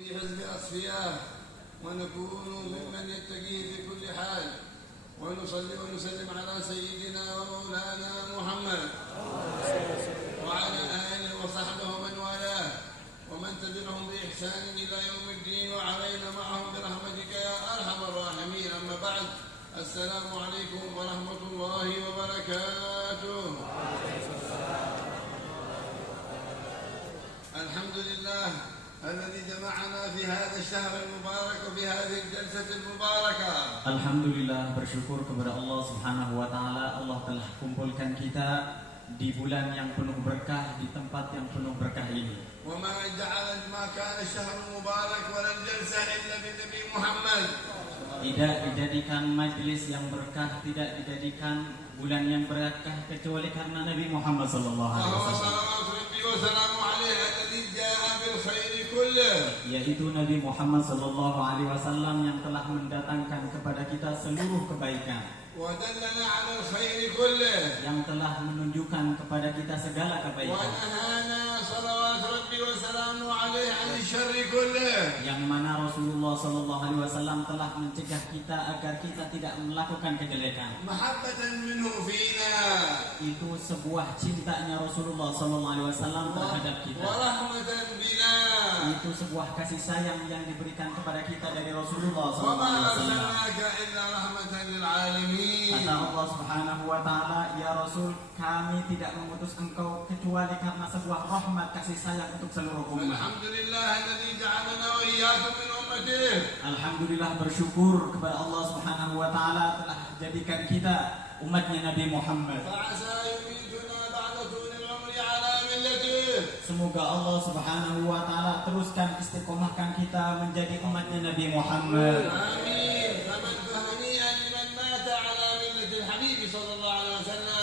في حزب أصفياء ونكون ممن يتقيه في كل حال ونصلي ونسلم على سيدنا ومولانا محمد وعلى آله وصحبه ومن والاه ومن تبعهم بإحسان إلى يوم الدين وعلينا معهم برحمتك يا أرحم الراحمين. أما بعد، السلام عليكم ورحمة الله وبركاته. الحمد لله الذي جمعنا في هذا الشهر المبارك وفي هذه الجلسة المباركة. Alhamdulillah, bersyukur kepada Allah Subhanahu wa taala. Allah telah kumpulkan kita di bulan yang penuh berkah, di tempat yang penuh berkah ini. وما كان الشهر المبارك ولا الجلسة إلا بالنبي محمد. Tidak dijadikan majlis yang berkah, tidak dijadikan bulan yang berkah kecuali karena Nabi Muhammad sallallahu alaihi wasallam. Yaitu Nabi Muhammad sallallahu alaihi wasallam yang telah mendatangkan kepada kita seluruh kebaikan, yang telah menunjukkan kepada kita segala kebaikan, yang mana Rasulullah sallallahu alaihi wasallam telah mencegah kita agar kita tidak melakukan kejelekan. Itu sebuah cintanya Rasulullah sallallahu alaihi wasallam terhadap kita. Itu sebuah kasih sayang yang diberikan kepada kita dari Rasulullah sallallahu alaihi wasallam. Kata Allah Subhanahu wa taala, "Ya Rasul, kami tidak mengutus engkau kecuali karena sebuah rahmat kasih sayang untuk seluruh umat." Alhamdulillah, bersyukur kepada Allah Subhanahu wa taala telah jadikan kita umatnya Nabi Muhammad. Semoga Allah Subhanahu wa taala teruskan istiqomahkan kita menjadi umatnya Nabi Muhammad. Amin.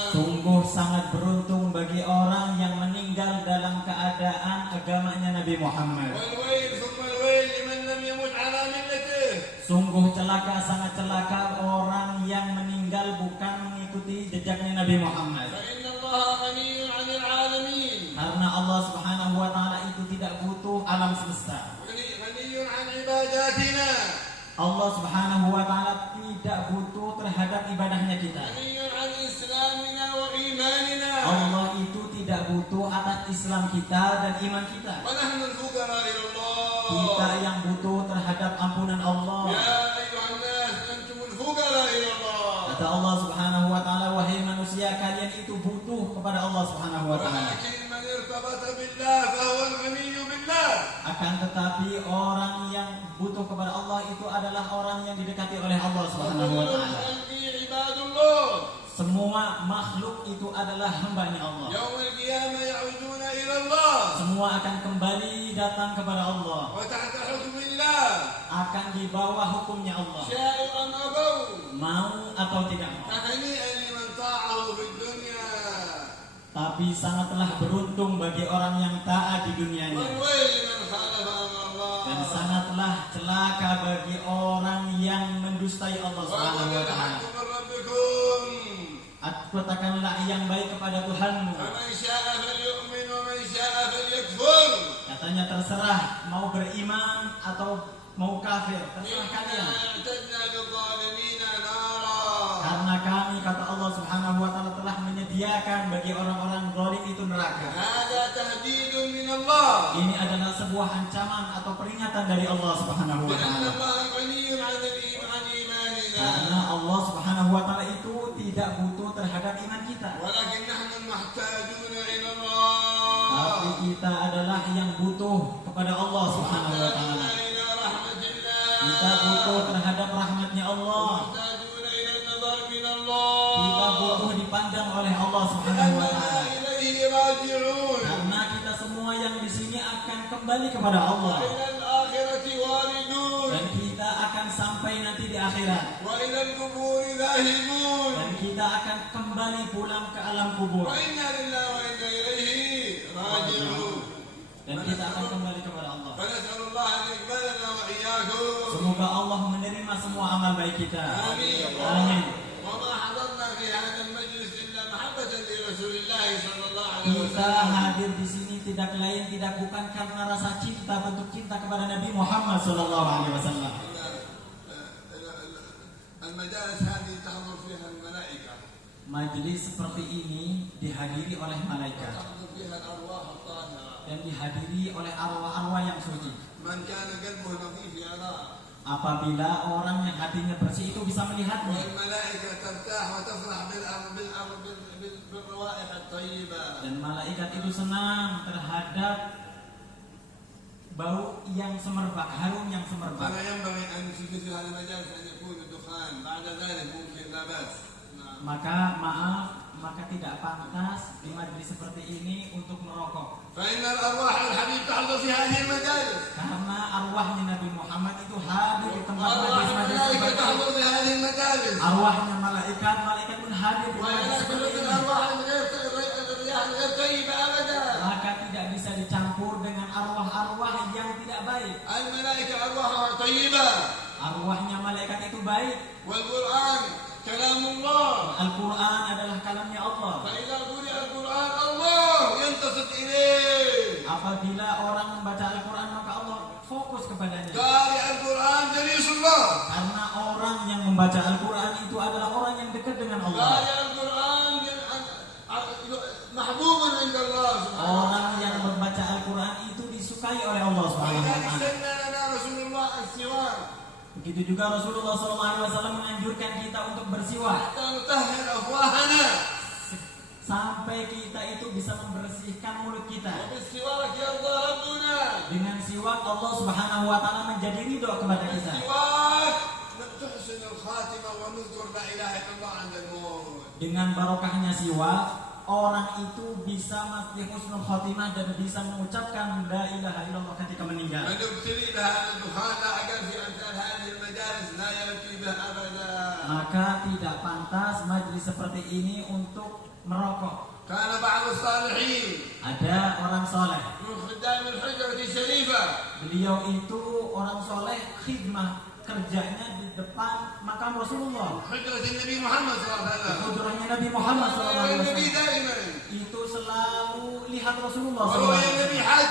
Sungguh sangat beruntung bagi orang yang meninggal dalam keadaan agamanya Nabi Muhammad. Sungguh celaka, sangat celaka orang yang meninggal bukan mengikuti jejaknya Nabi Muhammad. Karena Allah Subhanahu wa taala itu tidak butuh alam semesta. Allah Subhanahu wa taala tidak butuh terhadap ibadahnya kita. Allah itu tidak butuh atas Islam kita dan iman kita. Kita yang butuh terhadap ampunan Allah. Kata Allah Subhanahu wa taala, wahai manusia, kalian itu butuh kepada Allah Subhanahu wa taala. Akan tetapi orang yang butuh kepada Allah itu adalah orang yang didekati oleh Allah Subhanahu wa taala. Semua makhluk itu adalah hamba-Nya Allah. Semua akan kembali datang kepada Allah. Akan di bawah hukumnya Allah. Mau atau tidak mau. Tapi sangatlah beruntung bagi orang yang taat di dunianya. Dan sangatlah celaka bagi orang yang mendustai Allah Subhanahu wa taala. Katakanlah yang baik kepada Tuhanmu. Katanya terserah mau beriman atau mau kafir, terserah kalian. Karena kami, kata Allah Subhanahu wa taala, telah menyediakan bagi orang-orang zalim itu neraka. Ini adalah sebuah ancaman atau peringatan dari Allah Subhanahu wa taala. Karena Allah Subhanahu wa taala itu tidak butuh terhadap iman kita. Tapi kita adalah yang butuh kepada Allah Subhanahu wa taala. Kita butuh terhadap rahmatnya Allah. Kita butuh dipandang oleh Allah Subhanahu wa taala. Karena kita semua yang di sini akan kembali kepada Allah. Dan kita akan sampai nanti di akhirat. Dan kita akan kembali pulang ke alam kubur. Dan kita akan kembali kepada Allah. Semoga Allah menerima semua amal baik kita. Amin. Kita hadir di sini tidak lain tidak bukan karena rasa cinta, bentuk cinta kepada Nabi Muhammad sallallahu alaihi wasallam. المجالس هذه تحضر فيها الملائكة. Majelis seperti ini dihadiri oleh malaikat. وتحضر فيها الأرواح الطاهرة. Dan dihadiri oleh arwah-arwah yang suci. من كان قلبه نظيف يراه. Apabila orang yang hatinya bersih itu bisa melihatnya. والملائكة ترتاح وتفرح بالروائح الطيبة. Dan malaikat itu senang terhadap bau yang semerbak, harum yang semerbak. فلا ينبغي أن في مثل هذه المجالس أن يكون الدخان بعد ذلك ممكن لا بأس. Maka tidak pantas di majelis seperti ini untuk merokok. فإن الأرواح الحبيب تحضر في هذه المجالس. Karena arwahnya Nabi Muhammad itu hadir di tempat وأرواح majelis الملائكة seperti تحضر ini. في هذه المجالس. Arwahnya malaikat pun hadir di majelis ولا seperti يكون ini. الأرواح الرياح غير طيبة أبدا. Maka tidak bisa dicampur dengan arwah-arwah yang tidak baik. الملائكة أرواحها طيبة. Arwahnya malaikat itu baik. والقرآن كلام الله. Al-Quran adalah kalamnya Allah. فإذا قرئ القرآن الله ينتصت إليه. Apabila orang membaca Al-Quran maka Allah fokus kepadanya. قارئ القرآن جليس الله. Karena orang yang membaca Al-Quran itu adalah orang yang dekat dengan Allah. قارئ القرآن محبوب عند الله سبحانه. Orang yang membaca Al-Quran itu disukai oleh Allah Subhanahu wa ولذلك taala. سن لنا رسول الله السواك. Begitu juga Rasulullah SAW menganjurkan kita untuk bersiwak حتى نطهر أفواهنا. sampai kita itu bisa membersihkan mulut kita. وبالسواك يرضى ربنا. Dengan siwak Allah Subhanahu wa taala menjadi ridho kepada kita. السواك تحسن الخاتمة ونذكر لا إله إلا الله عند الموت. Dengan barokahnya siwak, orang itu bisa mesti husnul khotimah dan bisa mengucapkan la ilaha illallah ketika meninggal. من يبتلي بهذا الدخان لا أقل في أمثال هذه المجالس لا يأتي به أبدا. Maka tidak pantas majelis seperti ini untuk merokok. كان بعض الصالحين Ada orang soleh. من خدام الحجرة الشريفة. Beliau itu orang soleh, khidmah kerjanya di depan makam Rasulullah. حجرة النبي محمد صلى الله عليه وسلم. Hujrahnya Nabi Muhammad ورؤيا النبي SAW. دائما. Itu selalu lihat Rasulullah ورؤيا SAW. النبي حج.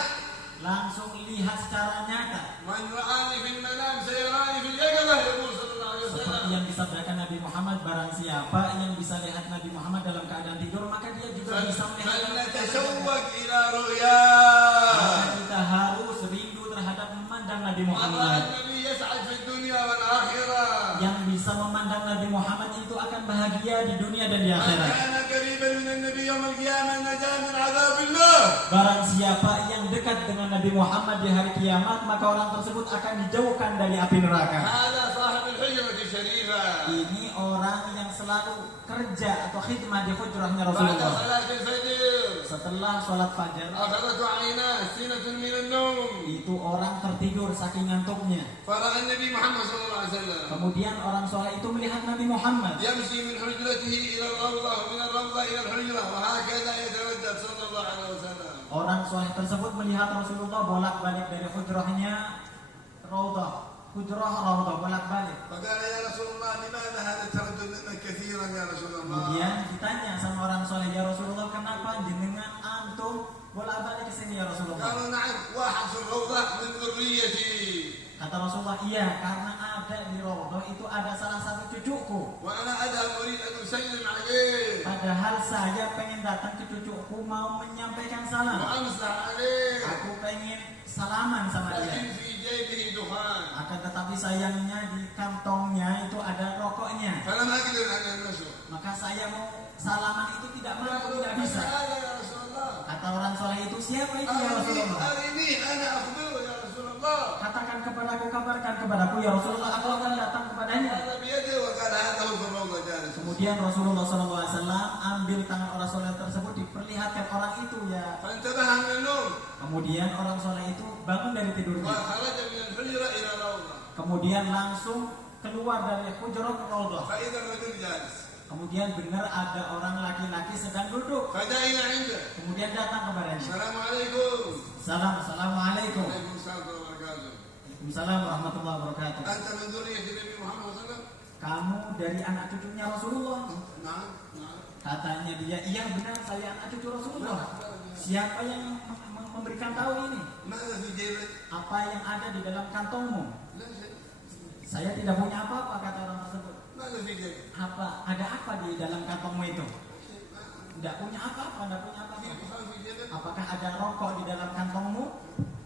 Langsung lihat secara nyata. من رآني في المنام سيراني في اليقظة يقول صلى الله عليه Seperti وسلم. yang disabdakan Nabi Muhammad, barang siapa yang bisa lihat Nabi Muhammad dalam keadaan tidur, maka dia juga bisa melihat dalam keadaan nyata. فلنتشوق إلى Maka رؤياه. kita harus rindu terhadap memandang Nabi من رأى Muhammad. النبي يسعد في الدنيا والآخرة. Yang bisa memandang Nabi Muhammad itu akan bahagia di dunia dan di من akhirat. كان قريبا من النبي يوم القيامة نجا من عذاب الله. Barang siapa yang dekat dengan Nabi Muhammad di hari kiamat, maka orang tersebut akan dijauhkan dari api neraka. هذا صاحب الحجرة الشريفة. Ini orang yang selalu kerja atau khidmah di hujrahnya بعد Rasulullah. صلاة الفجر Setelah sholat fajar, أخذته عيناه سنة من النوم. itu orang tertidur saking ngantuknya. فرأى النبي محمد صلى الله عليه وسلم Kemudian orang soleh itu melihat Nabi Muhammad. يمشي من حجرته إلى الروضة ومن الروضة إلى الحجرة وهكذا يتردد صلى الله عليه وسلم. Orang soleh tersebut melihat Rasulullah bolak-balik dari hujrahnya Raudhah, hujrah Raudhah bolak-balik. فقال يا رسول الله لماذا هذا التردد منك كثيرا يا رسول الله؟ Kemudian ditanya sama orang soleh, ya Rasulullah, kenapa jenengan antum bolak-balik ke sini ya Rasulullah? قالوا نعم واحد في الروضة من ذريتي. Kata Rasulullah, iya, karena ada di Raudhah itu ada salah satu cucuku. وأنا أذهب أريد أن أسلم عليه Padahal saya pengen datang ke cucuku mau menyampaikan salam. وأمسح عليه. Aku pengen salaman sama لكن dia. في جيبه دخان Akan tetapi sayangnya di kantongnya itu ada rokoknya. فلم أقدر أن ألمسه. Maka saya mau salaman itu tidak mampu, tidak من bisa. هذا يا رسول الله؟ Kata orang soleh itu, siapa itu ya Rasulullah? أرني أنا أخبره يا رسول الله. Katakan kepadaku, kabarkan kepadaku ya Rasulullah, aku akan datang kepadanya. هذا بيده وقال هذا هو في الروضة جالس. Kemudian Rasulullah SAW ambil tangan orang soleh tersebut, diperlihatkan orang itu ya. فانتبه من النوم Kemudian orang soleh itu bangun dari tidurnya. وخرج من الحجرة إلى الروضة. Kemudian langsung keluar dari hujrah ke Raudhah. فإذا الرجل جالس. Kemudian benar ada orang laki-laki sedang duduk. فجاءنا عنده. Kemudian datang kepadanya. السلام عليكم. Assalamualaikum. وعليكم السلام ورحمة الله وبركاته. Waalaikumsalam warahmatullahi wabarakatuh. أنت من ذرية النبي محمد صلى الله عليه وسلم؟ Kamu dari anak cucunya Rasulullah? نعم نعم. Katanya dia, iya benar, saya anak cucu Rasulullah. Siapa yang memberikan tahu ini. ماذا في جيبك؟ Apa yang ada di dalam kantongmu? لا شيء. Saya tidak punya apa-apa, kata orang tersebut. ماذا في جيبك؟ Ada apa di dalam kantongmu itu? Tidak punya apa-apa, tidak punya في apa-apa. دخان في جيبك؟ Apakah ada rokok di dalam kantongmu?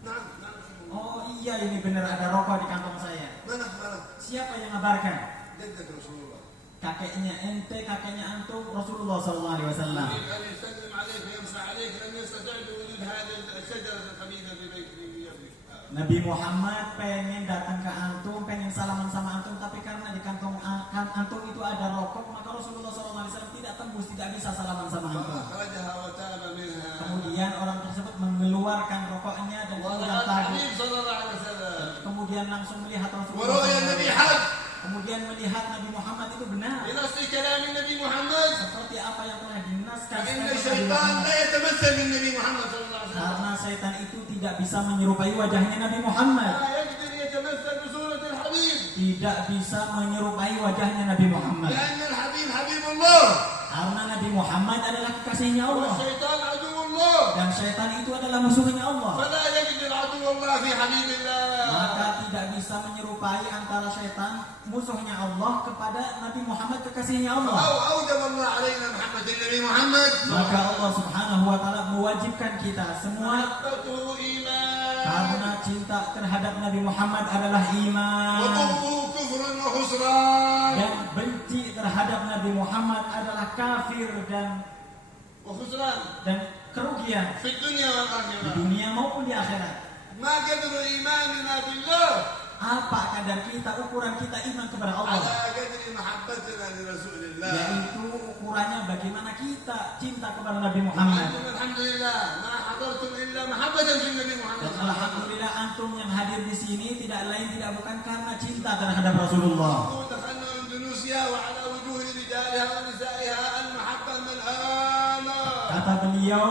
نعم نعم. Oh iya, ini benar ada rokok di kantong saya. من أخبرك؟ Siapa yang ngabarkan? جدك رسول الله. Kakeknya ente, kakeknya antum, Rasulullah SAW. يريد أن يسلم عليك ويمسح عليك لم يستطع بوجود هذه الشجرة الخبيثة في بيتك في يدك. Nabi Muhammad pengen datang ke antum, pengen salaman sama antum, tapi karena di kantong antum itu ada rokok, maka Rasulullah SAW tidak tembus, tidak bisa salaman sama antum. فأخرجها وتاب منها. Kemudian orang tersebut mengeluarkan rokoknya dan kemudian ورأى tadi, الحبيب صلى الله عليه وسلم. kemudian langsung melihat Rasulullah ورؤيا النبي SAW. حق. Kemudian melihat Nabi Muhammad itu benar بنص كلام النبي محمد. seperti apa yang telah dinaskan فإن Nabi الشيطان Muhammad. لا يتمثل بالنبي محمد صلى الله عليه وسلم. Karena setan itu tidak bisa menyerupai wajahnya Nabi Muhammad, لا يقدر يتمثل بصورة الحبيب. tidak bisa menyerupai wajahnya Nabi Muhammad. لأن الحبيب حبيب الله. Karena Nabi Muhammad adalah kekasihnya Allah والشيطان عدو الله. dan setan itu adalah musuhnya Allah. فلا يقدر عدو الله في حبيب الله. Maka tidak bisa menyerupai antara setan musuhnya Allah kepada Nabi Muhammad kekasihnya Allah. أو أوجب الله علينا محبة النبي محمد. Maka Allah Subhanahu wa taala mewajibkan kita semua محبته إيمان. karena cinta terhadap Nabi Muhammad adalah iman وبغضه كفر وخسران. dan benci terhadap Nabi Muhammad adalah kafir dan وخسران kerugian في الدنيا di والآخرة. dunia maupun di akhirat. ما قدر إيماننا بالله Apa kadar kita, ukuran kita iman kepada على Allah? قدر محبتنا لرسول الله. Yaitu ukurannya bagaimana kita cinta kepada Nabi Muhammad. أنتم الحمد لله ما حضرتم إلا محبة في النبي محمد Dan صلى الله عليه وسلم. alhamdulillah antum yang hadir di sini tidak lain tidak bukan karena cinta terhadap Rasulullah. دخلنا إندونيسيا وعلى وجوه رجالها ونسائها المحبة ملآمة. Kata beliau,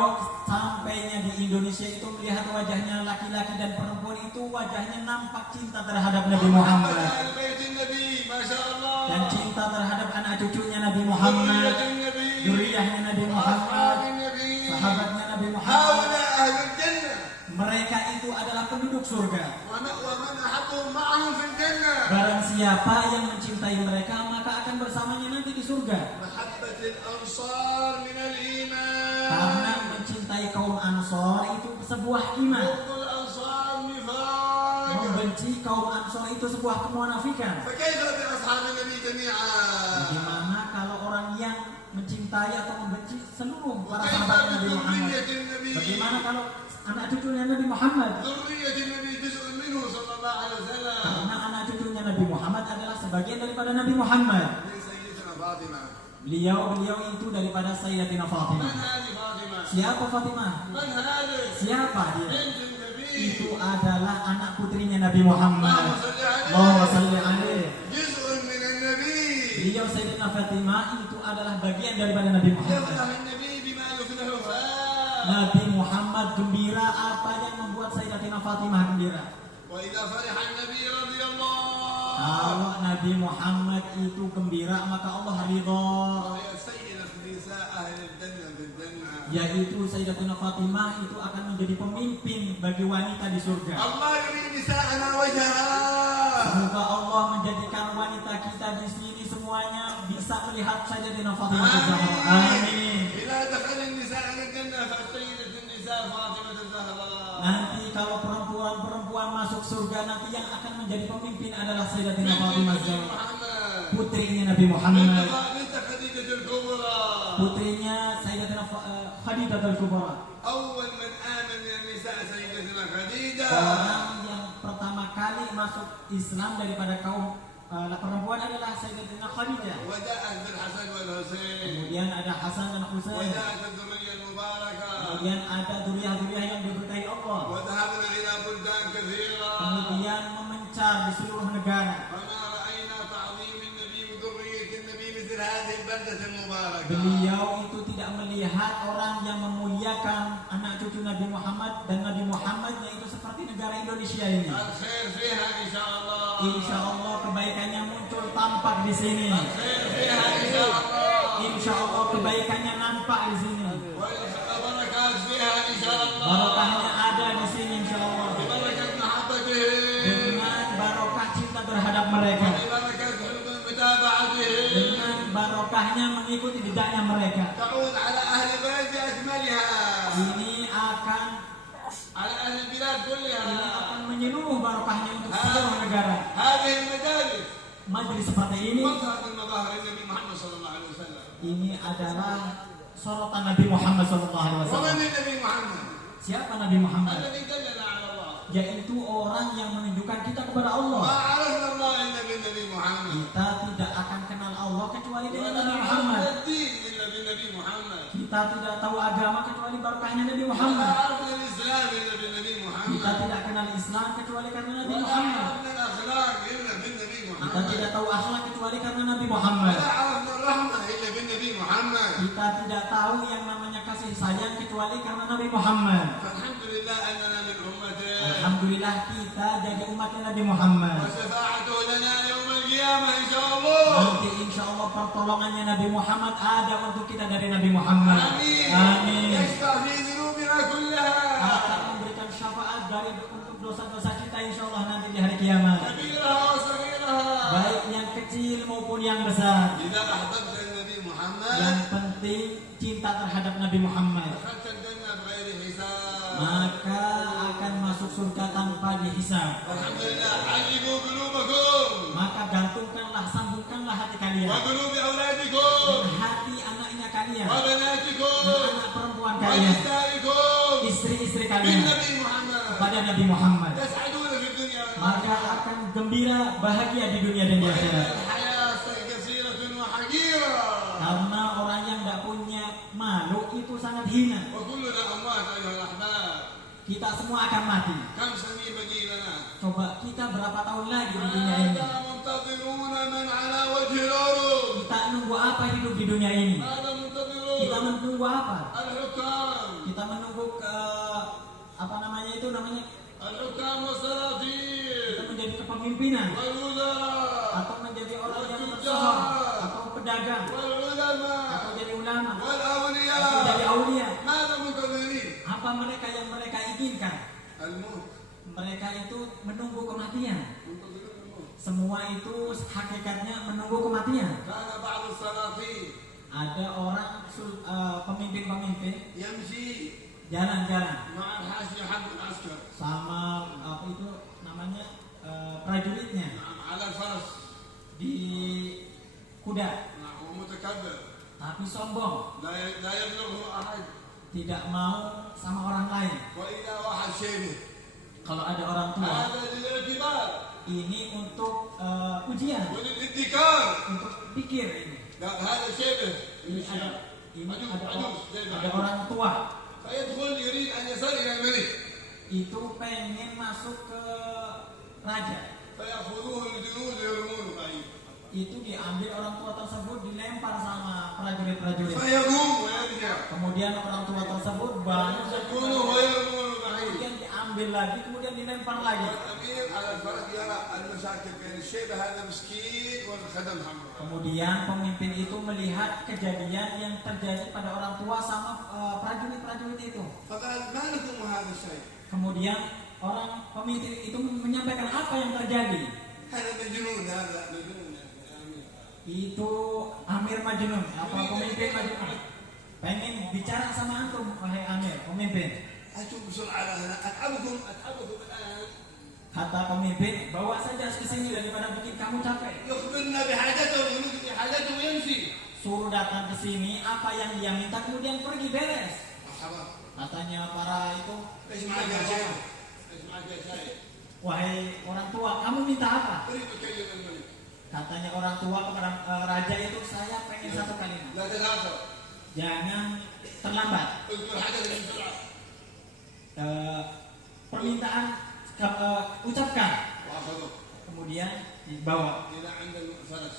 sampainya di Indonesia itu melihat wajahnya laki-laki dan perempuan itu wajahnya nampak cinta terhadap Nabi Muhammad أهل بيت النبي ما شاء الله. dan cinta terhadap anak cucunya Nabi Muhammad, ذرية النبي zuriyahnya Nabi وأصحاب Muhammad, النبي. sahabatnya Nabi Muhammad. هؤلاء أهل الجنة. Mereka itu adalah penduduk surga. ومن أحبهم معهم في الجنة. Barang siapa yang mencintai mereka maka akan bersamanya nanti di surga. محبة الأنصار من الإيمان. Karena mencintai kaum Ansor itu sebuah iman. بغض الأنصار نفاق. Membenci kaum Ansor itu sebuah kemunafikan. فكيف بأصحاب النبي جميعا؟ Bagaimana kalau orang yang mencintai atau membenci seluruh para وكيف sahabat Nabi Muhammad? بذرية النبي؟ Bagaimana kalau anak cucunya Nabi Muhammad? ذرية النبي جزء منه صلى الله عليه وسلم. Karena anak cucunya Nabi Muhammad adalah sebagian daripada Nabi Muhammad. من سيدنا فاطمة. Beliau itu daripada Sayyidatina من Fatimah. هذه فاطمة؟ Siapa Fatimah? من هذه؟ Siapa dia? بنت النبي. Itu adalah anak putrinya Nabi Muhammad. اللهم صل عليه. Allahumma salli alaihi. جزء من النبي. Beliau Sayyidatina Fatimah itu adalah bagian daripada Nabi Muhammad. يفرح النبي بما يفرحها. Nabi Muhammad gembira apa yang membuat Sayyidatina Fatimah gembira. وإذا فرح النبي رضي الله. Kalau Nabi Muhammad itu gembira maka Allah ridha. وهي سيدة نساء أهل الجنة في الجنة. Yaitu Sayyidatina Fatimah itu akan menjadi pemimpin bagi wanita di surga. الله يريد نساءنا وجهها. Semoga Allah menjadikan wanita kita di sini semuanya bisa melihat Sayyidatina Fatimah Zahra. Amin. إذا دخل النساء الجنة فسيدة النساء فاطمة الزهراء. Nanti kalau perempuan masuk surga nanti yang akan menjadi pemimpin adalah Sayyidatina Fatimah Zahra, محمد. putrinya Nabi Muhammad, بنت خديجة الكبرى. putrinya Sayyidatina Khadidah al-Kubra. أول من آمن من النساء سيدتنا خديجة. Orang yang pertama kali masuk Islam daripada kaum perempuan adalah Sayyidatina Khadijah. وجاءت بالحسن والحسين. Kemudian ada Hasan dan Husain. وجاءت الذرية المباركة. Kemudian ada zuriat-zuriat yang diberkahi Allah. وذهبنا إلى بلدان كثيرة. Kemudian memencar di seluruh negara. وما رأينا تعظيم النبي وذرية النبي مثل هذه البلدة المباركة. Beliau itu tidak melihat orang yang memuliakan anak cucu Nabi Muhammad dan Nabi Muhammad yaitu seperti negara Indonesia ini. الخير فيها إن شاء الله. Insya Allah kebaikannya muncul tampak di sini. الخير فيها إن شاء الله. Insya Allah kebaikannya nampak di sini. والبركات فيها إن شاء الله. Barokahnya ada mereka, وببركة حسن متابعتهم dengan barokahnya mengikuti jejaknya mereka. تعود على أهل البلد بأكملها Ini akan على أهل البلاد كلها. menyeluruh barokahnya untuk seluruh negara. هذه المجالس Majelis seperti ini, مظهر من مظاهر النبي محمد صلى الله عليه وسلم. ini adalah sorotan Nabi Muhammad SAW. ومن النبي محمد؟ Siapa Nabi Muhammad? الذي دلنا على الله. Yaitu orang yang menunjukkan kita kepada Allah. ما عرفنا الله إلا بالنبي محمد. Kita tidak akan kenal Allah kecuali dengan ولا Nabi عرفنا Muhammad. الدين إلا بالنبي محمد. Kita tidak tahu agama kecuali barokahnya Nabi ولا Muhammad. عرفنا الإسلام إلا بالنبي محمد. Kita tidak kenal Islam kecuali karena Nabi ولا Muhammad. عرفنا الأخلاق إلا بالنبي Kita محمد. tidak tahu akhlak kecuali karena Nabi Muhammad. ولا عرفنا الرحمة إلا بالنبي محمد. Kita tidak tahu yang namanya kasih sayang kecuali karena Nabi Muhammad. فالحمد لله أننا من أمته. Alhamdulillah kita jadi umatnya Nabi Muhammad. وشفاعته لنا يوم القيامة إن شاء الله. Nanti insya Allah pertolongannya Nabi Muhammad ada untuk kita dari Nabi Muhammad. Amin. يشفع في ذنوبنا كلها. Akan memberikan syafaat dari untuk dosa-dosa kita insya Allah nanti di hari kiamat. كبيرها وصغيرها. Baik yang kecil maupun yang besar. إذا أحببت النبي محمد Yang penting cinta terhadap Nabi Muhammad. دخلت الجنة بغير حساب. Maka akan masuk surga tanpa dihisab. الحمد لله. علقوا قلوبكم Maka gantungkanlah, sambungkanlah hati kalian. وقلوب أولادكم Dan hati anaknya kalian. وبناتكم Dan anak perempuan kalian. ونسائكم Istri-istri kalian. بالنبي محمد. Pada Nabi Muhammad. تسعدون في الدنيا Maka akan gembira, bahagia di dunia dan di akhirat. الحياة قصيرة وحقيرة Karena orang yang tidak punya malu itu sangat hina. وكلنا أموات أيها الأحباب. Kita semua akan mati. كم سنين بقي لنا؟ Coba kita berapa tahun lagi di dunia ini? ماذا منتظرون من على وجه الأرض؟ Kita nunggu apa hidup di dunia ini? ماذا منتظرون؟ Kita menunggu apa? الحكام Kita menunggu ke apa namanya itu namanya? الحكام والسلاطين Kita menjadi kepemimpinan والوزراء atau menjadi orang yang bersohor atau pedagang atau والعلماء jadi ulama atau والأولياء. jadi aulia. ماذا منتظرين؟ Apa mereka yang mereka inginkan? الموت. Mereka itu menunggu kematian. منتظرون الموت. Semua itu hakikatnya menunggu kematian. كان بعض السلاطين Ada orang pemimpin-pemimpin يمشي jalan-jalan مع الحاشية حق العسكر sama apa itu namanya prajuritnya على الفرس di kuda, ومتكبر tapi sombong, لا يبلغه أحد. tidak mau sama orang lain. وإذا واحد شيبه Kalau ada orang tua, هذا للاعتبار ini untuk ujian, وللادكار. untuk pikir ini. لا هذا شيبه Ini عجوز ada orang tua فيدخل يريد أن يصل إلى الملك itu pengen masuk ke raja. فيأخذوه الجنود ويرمونه بعيد Itu diambil orang tua tersebut, dilempar sama prajurit-prajurit. فيقوم ويرجع Kemudian orang tua tersebut bangun, يمسكونه ويرمونه بعيد. kemudian diambil lagi, kemudian dilempar lagi. والأمير على الفرس يرى المشاكل بين الشيبة هذا مسكين والخدم حمراء. Kemudian pemimpin itu melihat kejadian yang terjadi pada orang tua sama prajurit-prajurit itu. فقال ما لكم هذا الشيء؟ Kemudian orang pemimpin itu menyampaikan apa yang terjadi. هذا مجنون هذا مجنون يا أمير. Itu Amir Majnun, apa pemimpin Majnun. Pengen bicara sama antum, wahai Amir, pemimpin. أتوا بسرعة هنا أتعبكم الآن. Kata pemimpin, bawa saja ke sini daripada bikin kamu capek. يخبرنا بحاجته ويمد حاجته ويمشي. Suruh datang ke sini, apa yang dia minta kemudian pergi beres. مرحبا. Katanya para itu, ايش معك يا شيخ؟ ايش معك يا شيخ؟ wahai orang tua, kamu minta apa? اريد اكلم الملك. Katanya orang tua kepada raja itu, saya pengen satu kalimat. لا تتاخر. Jangan terlambat. اذكر حدث بسرعه. Permintaan ucapkan. واخذه. Kemudian dibawa الى عند الفرس.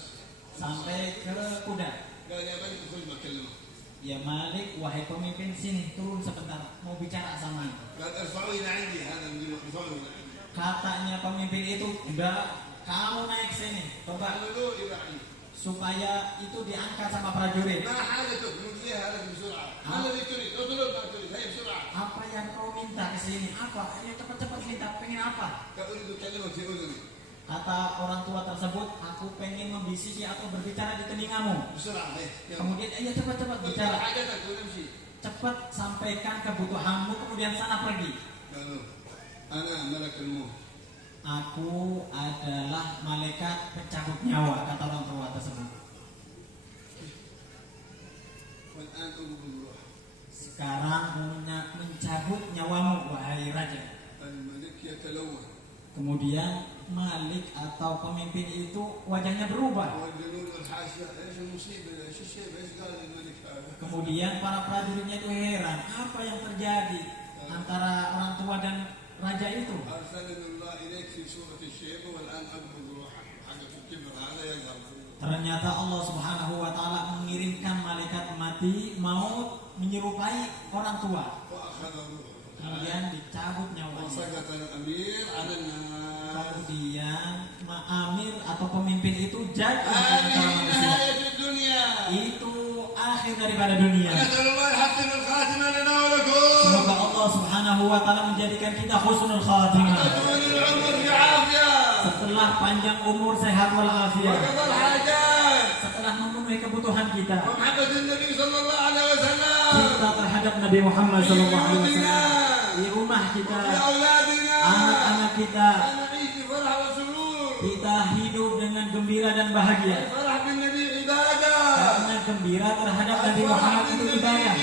sampai ke kuda. قال يا ملك خذ بكلمه. Ya Malik, wahai pemimpin, sini turun sebentar, mau bicara sama anda. قال ارفعوه الى عندي هذا المجنون ارفعوه الى عندي. Katanya pemimpin itu, enggak, kamu naik sini, coba اعملوه الى عندي. supaya itu diangkat sama prajurit. ما حاجتك؟ نجزيها لك بسرعه. ما الذي تريد؟ اطلب ما تريد. هيا بسرعه. Apa yang kau minta ke sini? Apa? Ayo cepat-cepat minta, pengen apa? قال اريد اكلمك في اذني. Kata orang tua tersebut, aku pengen membisiki atau berbicara di telingamu. Kemudian cepat bicara. Cepat sampaikan kebutuhanmu, kemudian sana pergi. Aku adalah malaikat pencabut nyawa, kata orang tua tersebut. Sekarang mencabut nyawamu, wahai raja. Kemudian Malik atau pemimpin itu wajahnya berubah. Kemudian para prajuritnya itu heran, apa yang terjadi antara orang tua dan raja itu. Ternyata Allah Subhanahu wa taala mengirimkan malaikat mati maut menyerupai orang tua. Kemudian dicabut nyawanya. Kemudian Amir atau pemimpin itu jatuh di antara manusia. Itu akhir daripada dunia. Semoga Allah Subhanahu wa taala menjadikan kita husnul khatimah. Setelah panjang umur, sehat walafiat. Setelah memenuhi kebutuhan kita. Cinta terhadap Nabi Muhammad SAW di rumah kita, anak-anak kita. Kita hidup dengan gembira dan bahagia. Karena gembira terhadap Nabi Muhammad itu ibadah.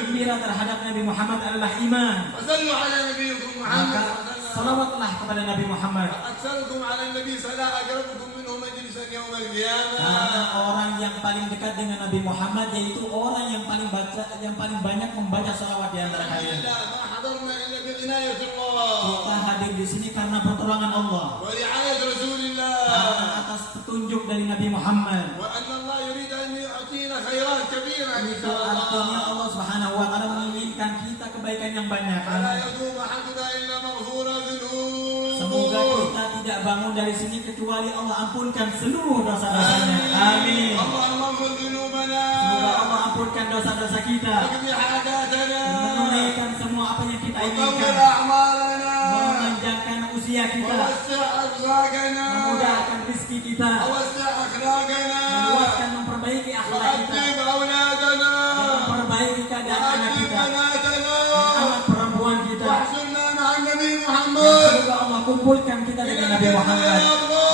Gembira terhadap Nabi Muhammad adalah iman. Maka salawatlah kepada Nabi Muhammad. Karena orang yang paling dekat dengan Nabi Muhammad yaitu orang yang paling banyak membaca salawat di antara kalian. Kita hadir di sini karena pertolongan Allah. Karena atas petunjuk dari Nabi Muhammad. Itu artinya Allah Subhanahu wa taala menginginkan kita kebaikan yang banyak. Semoga kita tidak bangun dari sini kecuali Allah ampunkan seluruh dosa-dosanya. Amin. Semoga Allah ampunkan dosa-dosa kita. Menunaikan semua apa yang kita inginkan. Memanjangkan usia kita. Memudahkan rezeki kita. Meluaskan, memperbaiki akhlak kita. Dan memperbaiki keadaan anak kita. Dan anak perempuan kita. Semoga Allah kumpulkan kita dengan Nabi Muhammad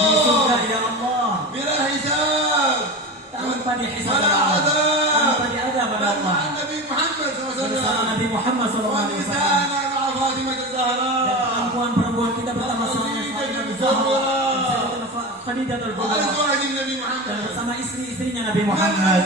di surga ya Allah. Tanpa dihisab tanpa diadab oleh Allah. Bersama Nabi Muhammad SAW. Dan perempuan-perempuan kita bersama Khadijah al-Kubra. Dan bersama istri-istrinya Nabi Muhammad.